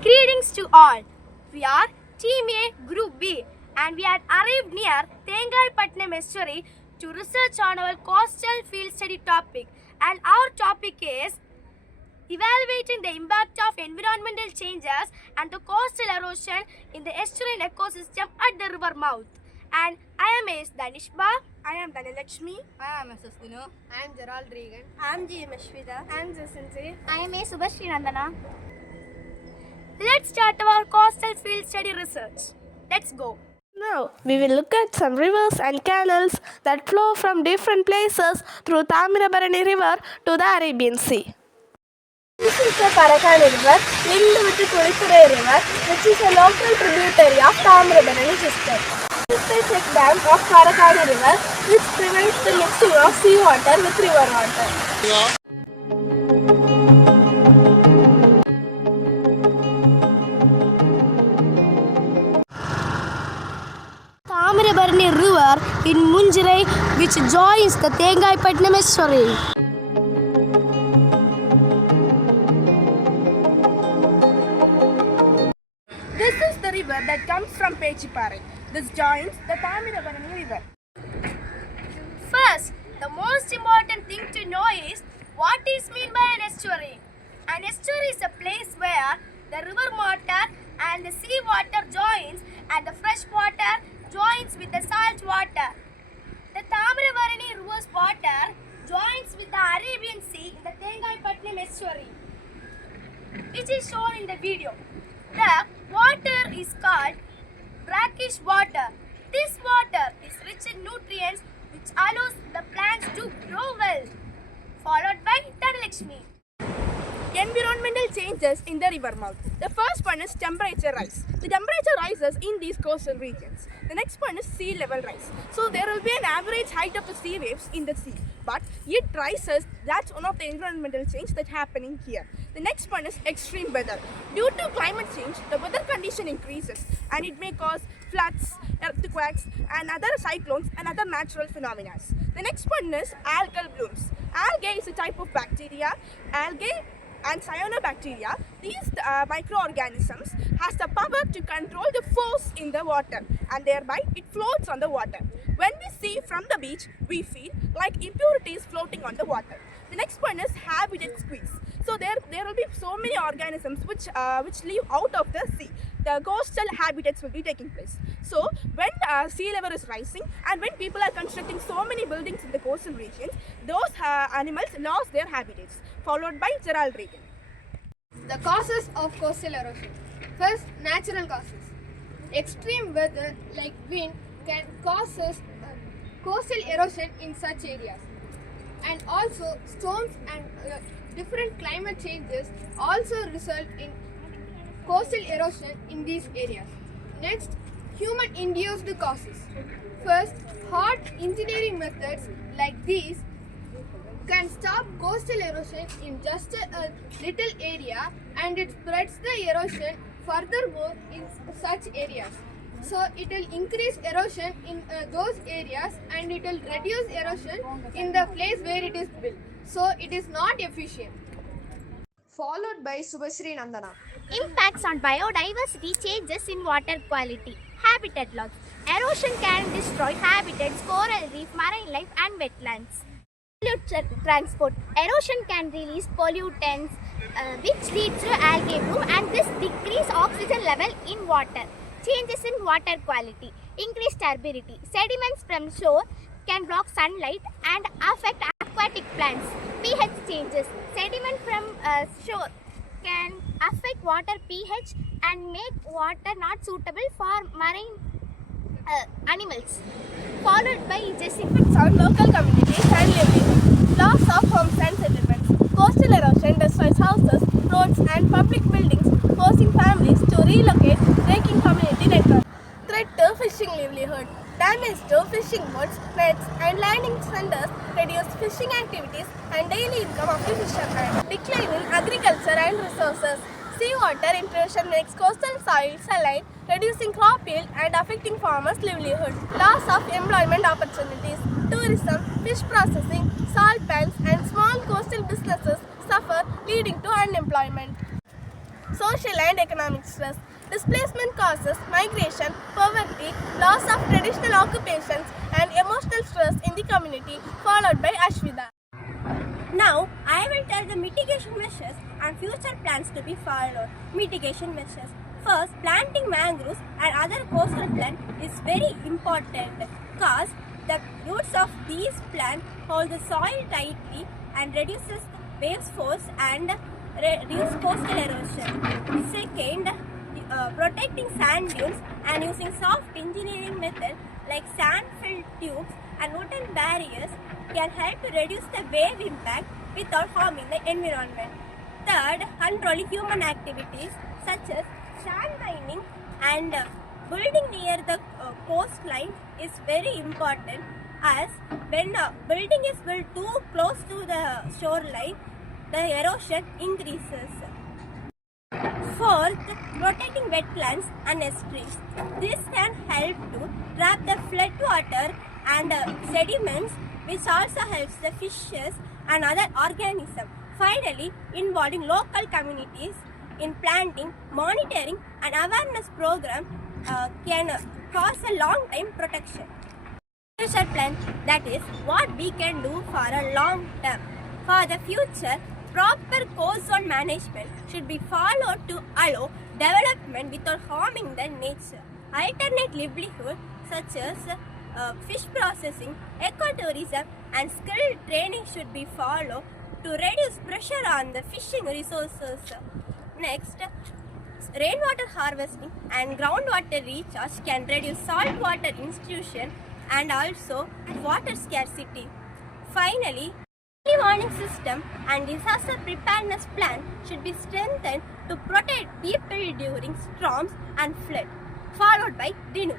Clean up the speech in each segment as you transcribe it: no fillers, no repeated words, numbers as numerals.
Greetings to all. We are Team A Group B and we had arrived near Tengaipatnam estuary to research on our coastal field study topic, and our topic is evaluating the impact of environmental changes and the coastal erosion in the estuarine ecosystem at the river mouth. And I am A. Danishba. I am Dhanalakshmi. I am Mrs. Dinu. I am Gerald Regan. I am G. Mashwida. I am Jacinthi. I am A. Subhashri Nandana. Let's start our coastal field study research. Let's go. Now, we will look at some rivers and canals that flow from different places through Tamirabarani River to the Arabian Sea. This is the Karakani River, linked with the Kurikure River, which is a local tributary of Tamirabarani system. This is the check dam of Karakani River, which prevents the mixing of seawater with river water. Tamirabarani River in Munjirai, which joins the Tengaipatnam estuary. This is the river that comes from Pechipare. This joins the Tamirabarani River. First, the most important thing to know is what is meant by an estuary. An estuary is a place where the river water and the sea water joins and the fresh water joins with the salt water. The Tamirabarani river's water joins with the Arabian Sea in the Tengaipatnam estuary, which is shown in the video. The water is called brackish water. This water is rich in nutrients which allows the plants to grow well. Followed by Dhanalakshmi. Environmental changes in the river mouth. The first one is temperature rise. The temperature rises in these coastal regions. The next one is sea level rise. So there will be an average height of the sea waves in the sea, but it rises. That's one of the environmental change that's happening here. The next one is extreme weather. Due to climate change, the weather condition increases and it may cause floods, earthquakes and other cyclones and other natural phenomena. The next one is algal blooms. Algae is a type of bacteria. Algae and cyanobacteria, these microorganisms has the power to control the force in the water and thereby it floats on the water. When we see from the beach, we feel like impurities floating on the water. The next one is habitat squeeze. So there will be so many organisms which live out of the sea. The coastal habitats will be taking place. So when sea level is rising and when people are constructing so many buildings in the coastal regions, those animals lost their habitats. Followed by Gerald Regan. The causes of coastal erosion. First, natural causes. Extreme weather like wind can cause coastal erosion in such areas. And also storms and different climate changes also result in coastal erosion in these areas. Next, human-induced causes. First, hard engineering methods like these can stop coastal erosion in just a little area and it spreads the erosion furthermore in such areas. So it will increase erosion in those areas and it will reduce erosion in the place where it is built. So it is not efficient. Followed by Subhashri Nandana. Impacts on biodiversity, changes in water quality, habitat loss. Erosion can destroy habitats, coral reef, marine life and wetlands. Transport. Erosion can release pollutants which leads to algae bloom and this decrease oxygen level in water. Changes in water quality. Increased turbidity. Sediments from shore can block sunlight and affect aquatic plants. pH changes. Sediment from shore can affect water pH and make water not suitable for marine animals. Followed by Jessica. On local communities and livelihood, loss of homes and settlements, coastal erosion destroys houses, roads and public buildings, forcing families to relocate, breaking community networks. Threat to fishing livelihood, damage to fishing boats, nets and landing centers, reduce fishing activities and daily income of the fishermen, decline in agriculture and resources. Seawater intrusion makes coastal soil saline, reducing crop yield and affecting farmers' livelihood. Loss of employment opportunities. Tourism, fish processing, salt pans and small coastal businesses suffer, leading to unemployment. social and economic stress. Displacement causes migration, poverty, loss of traditional occupations, and emotional stress in the community, followed by Ashwida. Now, I will tell the mitigation measures and future plans to be followed. Mitigation measures. First, planting mangroves and other coastal plants is very important because the roots of these plants hold the soil tightly and reduces waves force and reduce coastal erosion. Second, protecting sand dunes and using soft engineering methods like sand-filled tubes and wooden barriers can help to reduce the wave impact without harming the environment. Third, controlling human activities such as sand mining and building near the coastline is very important, as when building is built too close to the shoreline, the erosion increases. Fourth, protecting wetlands and estuaries. This can help to trap the floodwater and sediments, which also helps the fishes and other organisms. Finally, involving local communities in planting, monitoring and awareness program can cause a long-time protection. Future plan, that is what we can do for a long term. For the future, proper coast-zone management should be followed to allow development without harming the nature. Alternate livelihood such as fish processing, ecotourism and skill training should be followed to reduce pressure on the fishing resources. Next, rainwater harvesting and groundwater recharge can reduce saltwater intrusion and also water scarcity. Finally, early warning system and disaster preparedness plan should be strengthened to protect people during storms and flood. Followed by Dinu.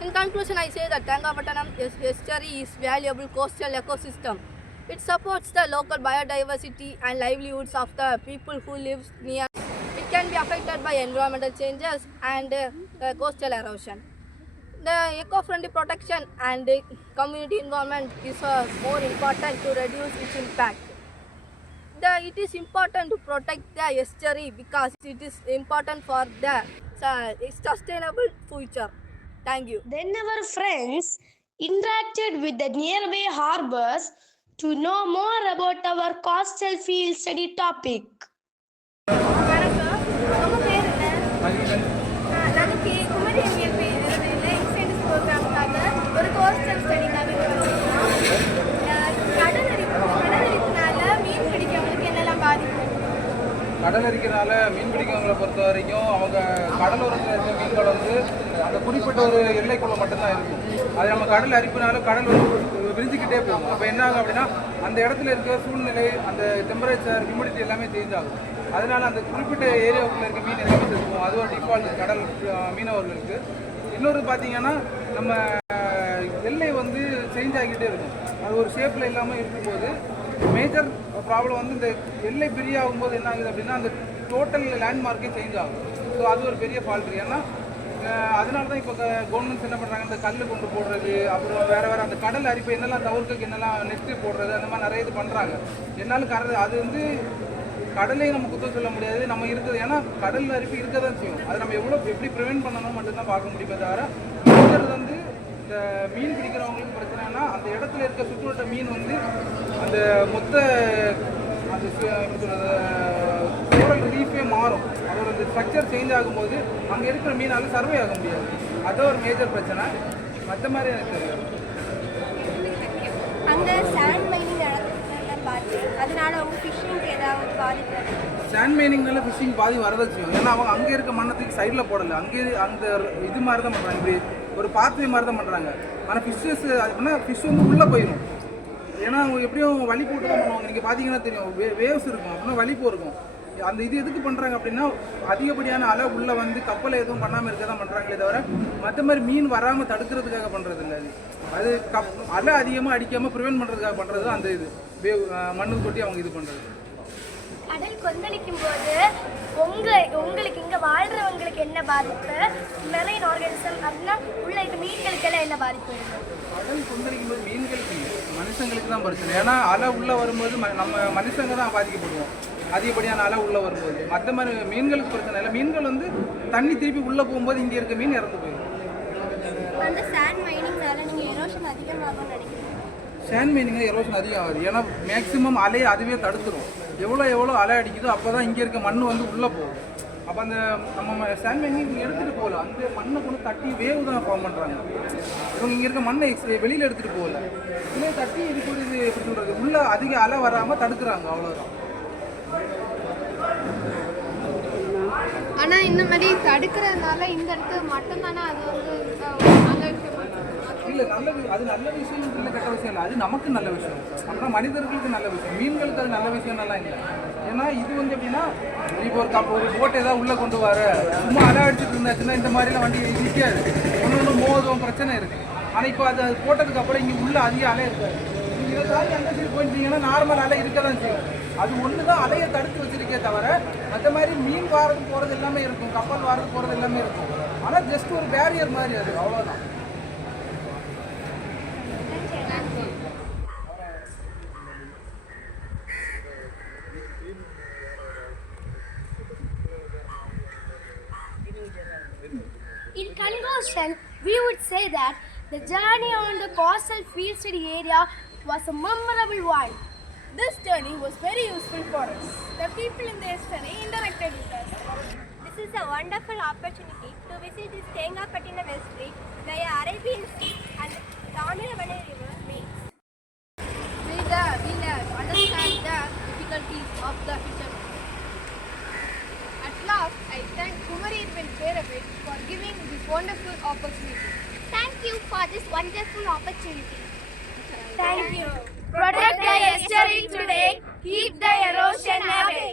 In conclusion, I say that Tangapatanam estuary is valuable coastal ecosystem. It supports the local biodiversity and livelihoods of the people who live near. It can be affected by environmental changes and coastal erosion. The eco-friendly protection and community involvement is more important to reduce its impact. It is important to protect the estuary because it is important for the sustainable future. Thank you. Then our friends interacted with the nearby harbors to know more about our coastal field study topic. ஒரு கோஸ்டல் ஸ்டடிக்காக கடலரிப்புனால மீன் பிடிக்கிறவங்களுக்கு என்னெல்லாம் பாதிப்பு? கடல் அரிக்கிறனால மீன் பிடிக்கிறவங்களை பொறுத்த வரைக்கும் அவங்க கடலோரத்தில் இருக்க மீன்கள் வந்து அந்த குறிப்பிட்ட ஒரு எல்லைக்குள்ள மட்டும்தான் இருக்கும். அது நம்ம கடல் அரிப்புனால கடல் விரிஞ்சிக்கிட்டே போகும். அப்போ என்ன ஆகும் அப்படின்னா அந்த இடத்துல இருக்கிற சூழ்நிலை, அந்த டெம்பரேச்சர், ஹியூமிடிட்டி எல்லாமே சேஞ்ச் ஆகும். அதனால அந்த குறிப்பிட்ட ஏரியாவுக்குள்ள இருக்க மீன் எல்லாமே செத்துக்கும். அது ஒரு டிஃபால்ட் கடல் மீனவர்களுக்கு. இன்னொரு பார்த்தீங்கன்னா நம்ம எல்லை வந்து சேஞ்ச் ஆகிக்கிட்டே இருக்கும். அது ஒரு ஷேப்பில் இல்லாமல் இருக்கும்போது மேஜர் ப்ராப்ளம் வந்து இந்த எல்லை பிரிய ஆகும்போது என்ன ஆகுது அப்படின்னா அந்த டோட்டல் லேண்ட்மார்க்கே சேஞ்ச் ஆகும். ஸோ அது ஒரு பெரிய ஃபால்ட். ஏன்னா அதனால தான் இப்போ கவர்மெண்ட்ஸ் என்ன பண்ணுறாங்க, இந்த கல் கொண்டு போடுறது, அப்புறம் வேறு அந்த கடல் அரிப்பை என்னெல்லாம் தவிர்க்க என்னெல்லாம் நெட்டு போடுறது, அந்த மாதிரி நிறைய இது பண்ணுறாங்க. என்னாலும் அது வந்து கடலையும் நம்ம குற்றம் சொல்ல முடியாது. நம்ம இருக்குது, ஏன்னா கடல் அரிப்பு இருக்க தான் செய்யும். அதை நம்ம எப்படி ப்ரிவென்ட் பண்ணணும் மட்டும்தான் பார்க்க முடியுமே தவிர, இருக்கிறது வந்து இந்த மீன் பிடிக்கிறவங்களுக்கு பிரச்சனைனா அந்த இடத்துல இருக்க சுற்றுவட்ட மீன் வந்து அந்த மொத்த அந்த எப்படி சொல்கிறது கோரல் ரீஃபே மாறும். அதோட அந்த ஸ்ட்ரக்சர் சேஞ்ச் ஆகும்போது அங்கே இருக்கிற மீனால சர்வே ஆக முடியாது. அதுதான் ஒரு மேஜர் பிரச்சனை. மற்ற மாதிரி எனக்கு தெரியும். அங்கே சாண்ட் மைனிங் பார்த்து அதனால அவங்க ஃபிஷ்ஷிங்க்கு ஏதாவது பாதிப்பு? சாண்ட் மைனிங்னால ஃபிஷ்ஷிங் பாதி வரதான் செய்யும். ஏன்னா அவங்க அங்கே இருக்க மண்ணத்துக்கு சைடில் போடலை, அங்கே அந்த இது மாதிரி தான் பண்ணுறாங்க. இப்படி ஒரு பாத்வே மாதிரி தான் பண்ணுறாங்க. ஆனால் ஃபிஷ்ஷஸ் அப்படின்னா ஃபிஷ் வந்து உள்ளே போயிடும். ஏன்னா அவங்க எப்படியும் வழி போட்டு தான் பண்ணுவாங்க. நீங்கள் பார்த்தீங்கன்னா தெரியும், வேவ்ஸ் இருக்கும், அப்படின்னா வலிப்பு இருக்கும். அந்த இது எதுக்கு பண்ணுறாங்க அப்படின்னா அதிகப்படியான அலை உள்ளே வந்து கப்பலை எதுவும் பண்ணாமல் இருக்க தான் பண்ணுறாங்களே தவிர மற்ற மாதிரி மீன் வராமல் தடுக்கிறதுக்காக பண்ணுறது இல்லை. அது அலை அதிகமாக அடிக்காமல் ப்ரிவென்ட் பண்ணுறதுக்காக பண்ணுறது அந்த இது வேவ் மண்ணுக்கு கொட்டி அவங்க இது பண்ணுறது. கடல் கொந்தளிக்கும் போது உங்களுக்கு இங்கே வாழ்கிறவங்களுக்கு என்ன பாதிப்பு? மெரைன் ஆர்கானிசம் அப்படின்னா உள்ள இருக்க மீன்களுக்கெல்லாம் என்ன பாதிப்பு இருக்கும்? கடல் கொந்தளிக்கும் போது மீன்களுக்கு மனுஷங்களுக்கு தான் பிரச்சனை. ஏன்னா அலை உள்ளே வரும்போது நம்ம மனுஷங்க தான் பாதிக்கப்படுவோம் அதிகப்படியான அலை உள்ளே வரும்போது. மற்ற மாதிரி மீன்களுக்கு பிரச்சனை இல்லை. மீன்கள் வந்து தண்ணி திருப்பி உள்ளே போகும்போது இங்கே இருக்க மீன் இறந்து போயிடும். அந்த சாண்ட் மைனிங்னால நீங்கள் எரோஷன் அதிகமாகும்னு நினைக்கிறீங்க? சேண்ட் மைனிங் எரோஷன் அதிகம் ஆகுது. ஏன்னா மேக்ஸிமம் அலையை அதுவே தடுத்துரும். எவ்வளோ அலை அடிக்குதோ அப்போ தான் இங்கே இருக்க மண் வந்து உள்ளே போகும். அப்போ அந்த நம்ம சேண்ட் மைனிங் எடுத்துகிட்டு போகல, அந்த மண்ணை கொண்டு தட்டி வேவ் தான் ஃபார்ம் பண்ணுறாங்க. இவங்க இங்கே இருக்க மண்ணை வெளியில் எடுத்துகிட்டு போகல, இதே தட்டி இதுக்கு ஒரு இது எப்படி சொல்கிறது உள்ளே அதிக அலை வராமல் தடுக்கிறாங்க, அவ்வளோதான். ஆனால் இந்த மாதிரி தடுக்கிறதுனால இந்த இடத்துல மட்டும்தானே அது வந்து நல்ல விஷயம் இல்லை, அது நல்ல விஷயம் இல்லை, கெட்ட விஷயம் இல்லை. அது நமக்கு நல்ல விஷயம், அப்புறம் மனிதர்களுக்கு நல்ல விஷயம். மீன்களுக்கு அது நல்ல விஷயம் நல்லா இல்லை. ஏன்னா இது வந்து எப்படின்னா இப்போ ஒரு போட்டை ஏதாவது உள்ளே கொண்டு வர சும்மா அலை அடிச்சுட்டு இருந்தாச்சுன்னா இந்த மாதிரிலாம் வண்டி நிற்காது, ஒன்று மோதும், பிரச்சனை இருக்குது. ஆனால் இப்போ அது போட்டதுக்கு அப்புறம் இங்கே உள்ள அதிக அலை இருக்காது. நீங்கள் இதை தாண்டி அந்த சைடு போயிட்டீங்கன்னா நார்மல் அலை இருக்க தான் செய்யும். அது ஒன்று தான் அலையை தடுத்து வச்சிருக்கே தவிர மற்ற மாதிரி மீன் வாரது போகிறது எல்லாமே இருக்கும், கப்பல் வாரது போகிறது எல்லாமே இருக்கும். ஆனால் ஜஸ்ட் ஒரு பேரியர் மாதிரி அது, அவ்வளோதான். In conclusion, we would say that the journey on the coastal field study area was a memorable one. This journey was very useful for us. The people in the study interacted with us. This is a wonderful opportunity to visit this Tengapattinam Esteri where Arabian Sea and Tamiravanai River meets. We learn understand the difficulties of the fishermen. At last, I thank Kumari Pencheravit for giving this wonderful opportunity. Thank you for this wonderful opportunity. Thank you. Protect the estuary today. Keep the erosion away.